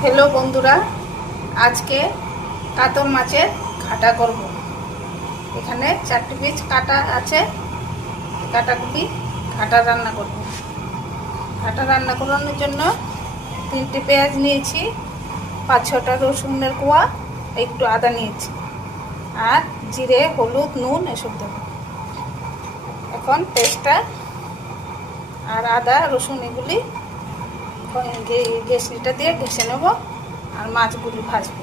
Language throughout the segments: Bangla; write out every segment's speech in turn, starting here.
হ্যালো বন্ধুরা, আজকে কাতল মাছের ঘাটা করব। এখানে 4টি পিস কাটা আছে, কাটাগুলি ঘাটা রান্না করব। ঘাটা রান্না করানোর জন্য 3টে পেঁয়াজ নিয়েছি, 5-6টা রসুনের কোয়া, একটু আদা নিয়েছি, আর জিরে, হলুদ, নুন এসব দেবো। এখন পেস্টটা আর আদা রসুন এগুলি ঘেঁষনিটা দিয়ে ঘেঁষে নেব, আর মাছগুলি ভাজবো।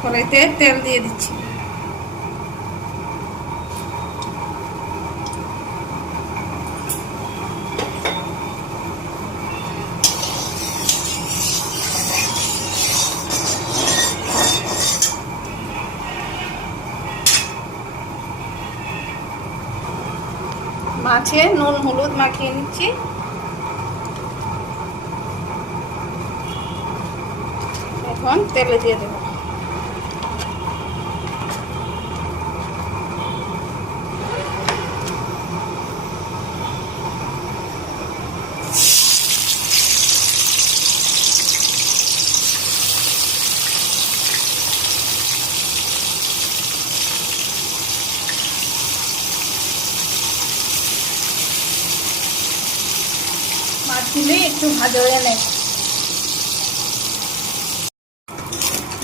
কড়াইতে তেল দিয়ে দিচ্ছি। মাছে নুন হলুদ মাখিয়ে নিচ্ছি। এখন তেলে দিয়ে দেবো। মাছগুলি একটু ভাজা হয়ে নেয়।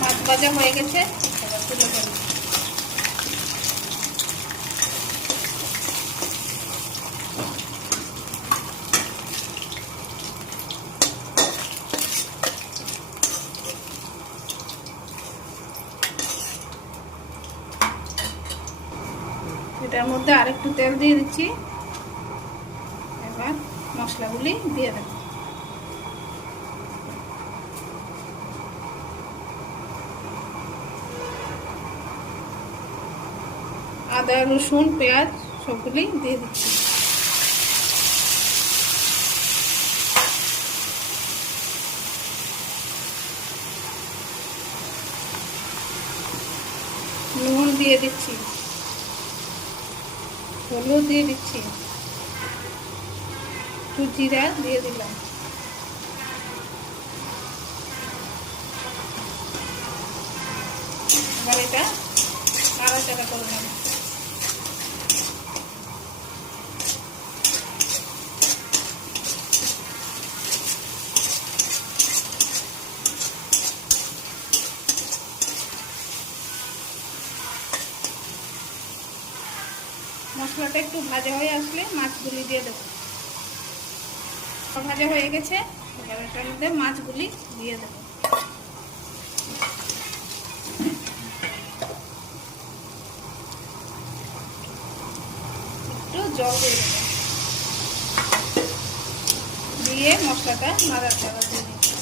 মাছ ভাজা হয়ে গেছে, এবার তুলে ফেলি। এটার মধ্যে আরেকটু তেল দিয়ে দিচ্ছি। এবার মশলাগুলি দিয়ে দেব। আদা রসুন পেঁয়াজ সবগুলি দিয়ে দিচ্ছি। নুন দিয়ে দিচ্ছি, হলুদ দিয়ে দিচ্ছি, একটু জিরা দিয়ে দিলাম। এবার এটা নাড়াচাড়া করে নেব। মশলাটা একটু ভাজা হয়ে আসলে মাছগুলি দিয়ে দেবো। ভাজা হয়ে গেছে, এবার এটার মধ্যে মাছগুলি দিয়ে দেবো। একটু জল দিয়ে দেবো, দিয়ে মশলাটা নাড়াচাড়া দিয়ে দিচ্ছি।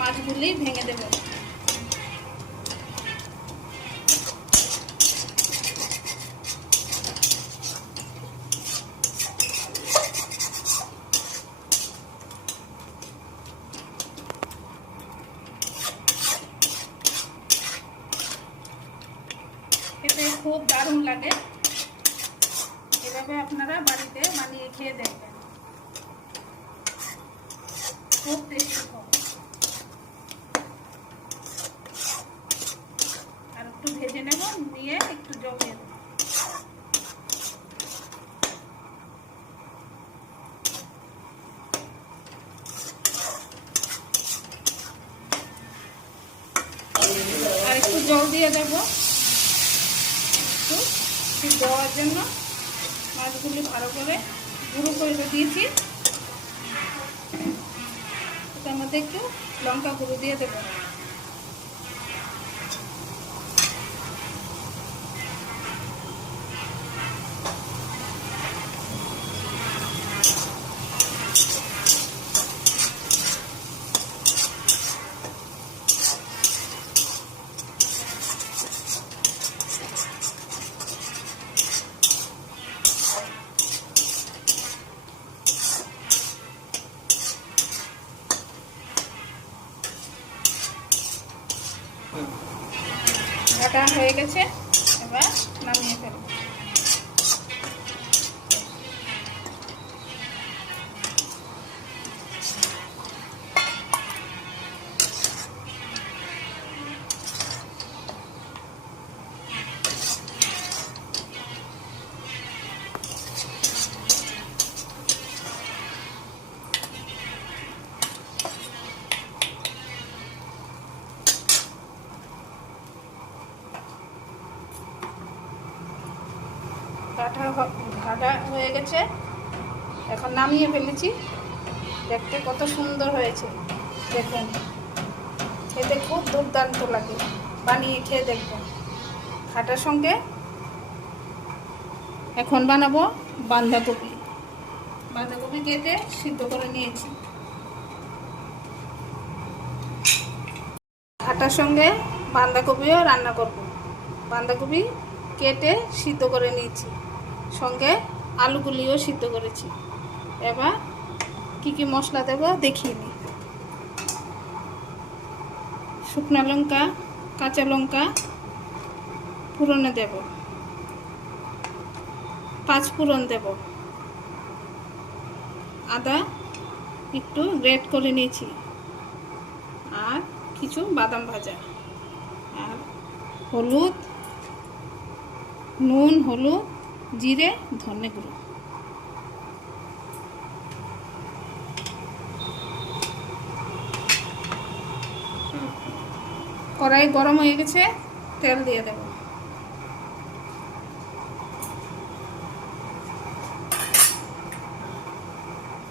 মাছগুলি ভেঙে দেবো। খেতে খুব দারুণ লাগে। এভাবে আপনারা বাড়িতে বানিয়ে খেয়ে দেখবেন, খুব টেস্টি হবে। আর একটু ভেজে নেব, নিয়ে একটু জল দিয়ে দেবো। আর একটু জল দিয়ে দেবো একটু দেওয়ার জন্য। মাছগুলি ভালো করে গুঁড়ো করে দিয়েছি। তার মধ্যে একটু লঙ্কা গুঁড়ো দিয়ে দেবো। ঘাটা হয়ে গেছে, এবার নামিয়ে ফেলব। ভাজা হয়ে গেছে, এখন নামিয়ে ফেলেছি। দেখতে কত সুন্দর হয়েছে দেখুন, খেতে খুব দুর্দান্ত লাগে, বানিয়ে খেয়ে দেখবেন ঘাটার সঙ্গে। এখন বানাবো বাঁধাকপি। বাঁধাকপি কেটে সিদ্ধ করে নিয়েছি। ঘাটার সঙ্গে বাঁধাকপিও রান্না করব। বাঁধাকপি কেটে সিদ্ধ করে নিয়েছি, সঙ্গে আলুগুলিও সিদ্ধ করেছি। এবার কি কি মশলা দেবো দেখিয়ে নিই। শুকনো লঙ্কা, কাঁচা লঙ্কা ফোড়নে দেব, 5 ফোড়ন দেব, আদা একটু গ্রেট করে নিয়েছি, আর কিছু বাদাম ভাজা, আর হলুদ, নুন, হলুদ, জিরে, ধনে গুঁড়ো। কড়াই গরম হয়ে গেছে, তেল দিয়ে দেব।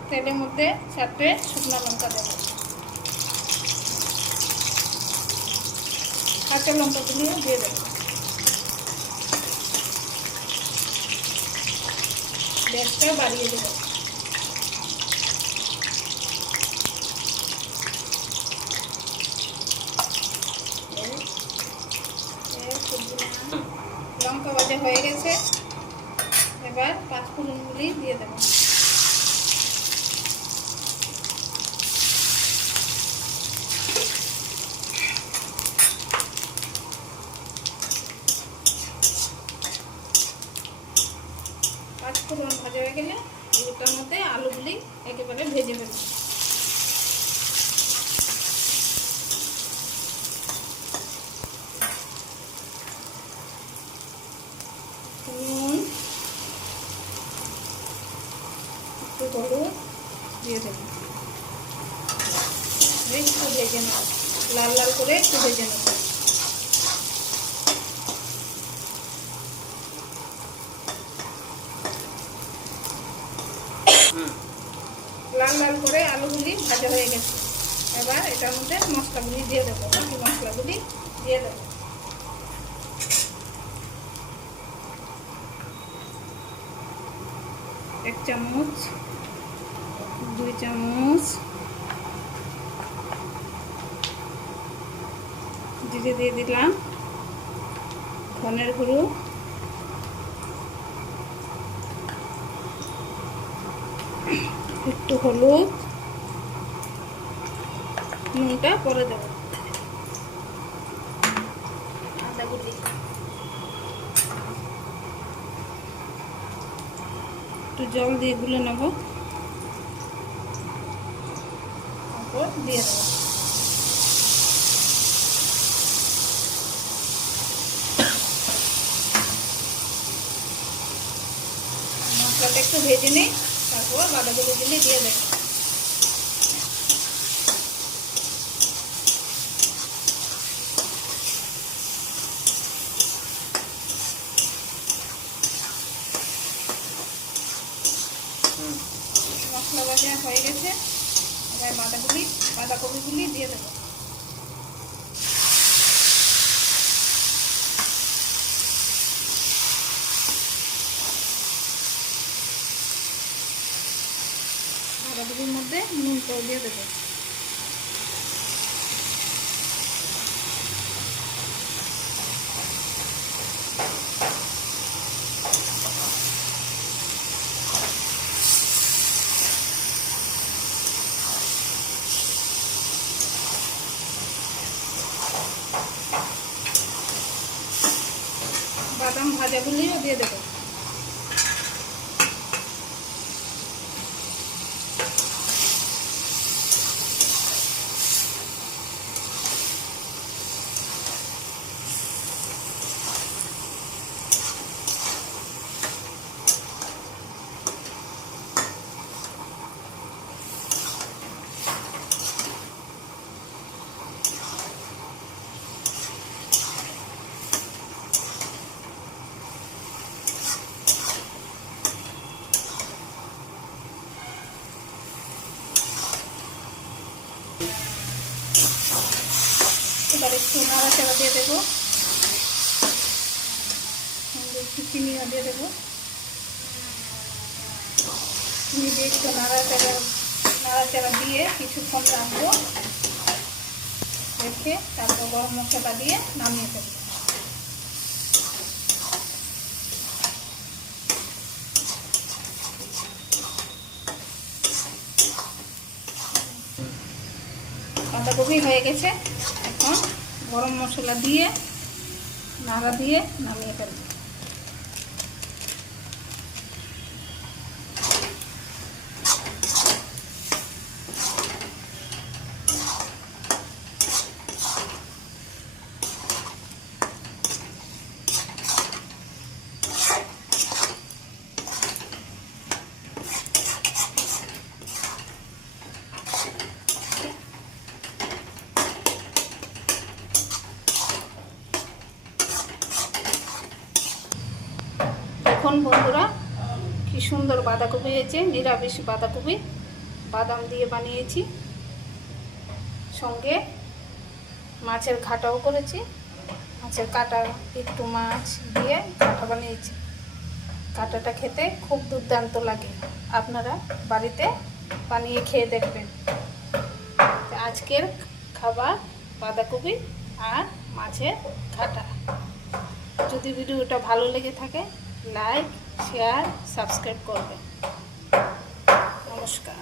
তেলের মধ্যে 4টে শুকনো লঙ্কা দেব, কাঁচা লঙ্কাগুলিও দিয়ে দেব। গ্যাসটা বাড়িয়ে দেব। লঙ্কা ভাজা হয়ে গেছে, এবার 5 ফোড়নগুলি দিয়ে দেব। ফোড়ন ভাজা হয়ে গেলে এটার মধ্যে আলুগুলি একেবারে ভেজে ফেলব। নুন, একটু হলুদ দিয়ে দেব, একটু ভেজে নেব, লাল লাল করে একটু ভেজে নেব। লাল লাল করে আলুগুলি ভাজা হয়ে গেছে, এবার এটার মধ্যে মশলাগুলি দিয়ে দেবো। বাকি মশলাগুলি দিয়ে দেবো। 1 চামচ, 2 চামচ জিরে দিয়ে দিলাম, ধনের গুঁড়ো, একটু হলুদ, নুনটা পরে দেব, আদা কুচি, একটু জল দিয়ে গুলে নেব, তারপর দিয়ে দেব। মশলাটা একটু ভেজে নিই, তারপর বাঁধাকপিগুলি দিয়ে দেব। মশলা ভাজা হয়ে গেছে, এবার বাঁধাকপিগুলি দিয়ে দেব। বাঁধাকপির মধ্যে নুনটাও দিয়ে দেবো। বাদাম ভাজাগুলিও দিয়ে দেবো। এবার একটু নাড়াচাড়া দিয়ে দেবো, একটু চিনিও দিয়ে দেবো। চিনি দিয়ে একটু নাড়াচাড়া দিয়ে কিছুক্ষণ রাখবো, রেখে তারপর গরম মশলা দিয়ে নামিয়ে ফেলবো। বাঁধাকপি হয়ে গেছে, এখন গরম মশলা দিয়ে নাড়া দিয়ে নামিয়ে ফেলবো। এখন বন্ধুরা কি সুন্দর বাঁধাকপি হয়েছে, নিরামিষ বাঁধাকপি, বাদাম দিয়ে বানিয়েছি, সঙ্গে মাছের ঘাটাও করেছি, মাছের কাটা, একটু মাছ দিয়ে ঘাটা বানিয়েছি। কাটাটা খেতে খুব দুর্দান্ত লাগে, আপনারা বাড়িতে বানিয়ে খেয়ে দেখবেন। আজকের খাবার বাঁধাকপি আর মাছের ঘাটা। যদি ভিডিওটা ভালো লেগে থাকে লাইক, শেয়ার, সাবস্ক্রাইব করবেন। নমস্কার।